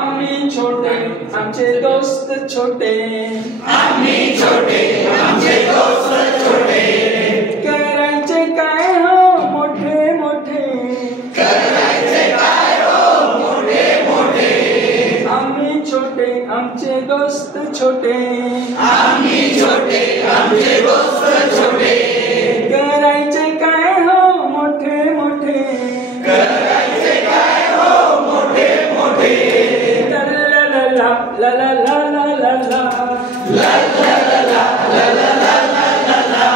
आम्ही छोटे आमचे दोस्त छोटे, आम्ही छोटे आमचे दोस्त छोटे, करायचे काय हो मोठे मोठे, करायचे काय हो मोठे मोठे, आम्ही छोटे आमचे दोस्त छोटे, आम्ही छोटे आमचे दोस्त छोटे, करायचे काय हो मोठे मोठे, करायचे काय हो मोठे मोठे, ला ला ला ला ला ला ला ला ला ला ला ला ला ला ला ला ला,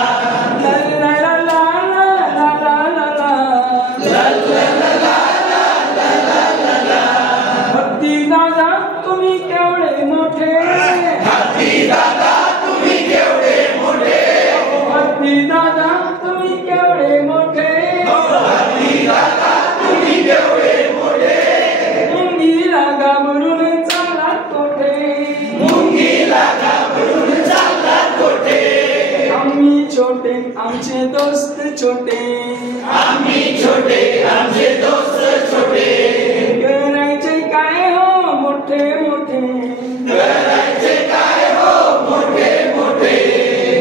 ला ला ला ला ला ला ला, ला ला ला ला ला ला ला, भक्ती दादा तुम्ही केवढे मोठे, हाती दादा तुम्ही केवढे मोठे, भक्ती दादा तुम्ही केवढे मोठे, हाती दादा तुम्ही केवढे मोठे, मुंगीला घाबरून चालला कोठे, मुंगीला घाबरून चालला कोठे, आम्ही छोटे आमचे दोस्त छोटे, आम्ही छोटे आमचे दोस्त छोटे, करायचे काय हो मोठे मोठे, करायचे काय हो मोठे मोठे,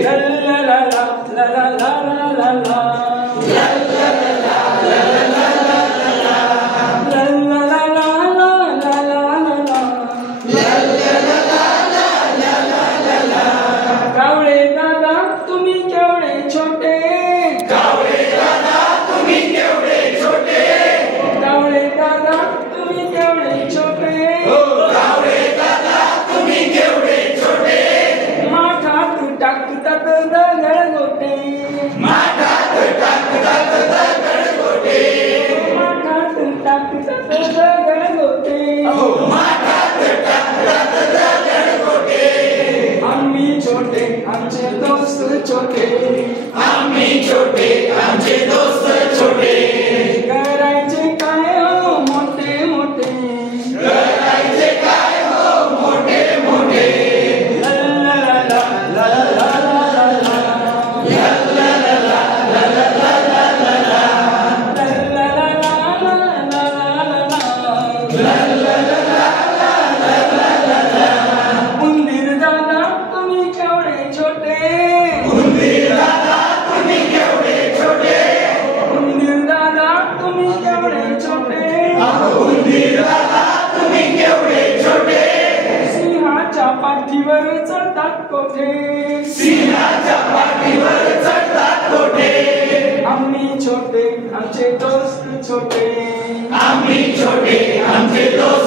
ला ला ला ला ला ला ला ला ला, ला ला ला ला ला ला ला ला, ला ला ला ला ला ला ला ला, ला ला ला ला ला ला ला, कावळे दादा तुम्ही केवढे छोटे, कावळे दादा तुम्ही केवढे छोटे, कावळे दादा तुम्ही केवढे छोटे, कावळे दादा तुम्ही केवढे छोटे, माठात टाकतात दगड गोटे, माठात टाकतात दगड गोटे, माठात टाकतात दगड गोटे, माठात टाकतात दगड गोटे, आम्ही छोटे आमचे दोस्त छोटे, आम्ही छोटे आमचे दोस्त छोटे, करायचे काय हो मोठे मोठे, करायचे काय हो मोठे मोठे, ला ला ला ला ला ला ला ला, ला ला ला ला ला ला ला ला ला, ला ला ला ला ला ला ला ला, ला ला ला ला ला ला ला, उंदीर दादा तुम्ही केवढे छोटे, उंदीर दादा तुम्ही केवढे छोटे, उंदीर दादा तुम्ही केवढे छोटे, उंदीर दादा तुम्ही केवढे छोटे, सिंहाच्या पाठीवर चढतात कोठे, सिंहाच्या पाठीवर चढतात कोठे, आम्ही छोटे आमचे दोस्त छोटे, आम्ही छोटे आमचे दोस्त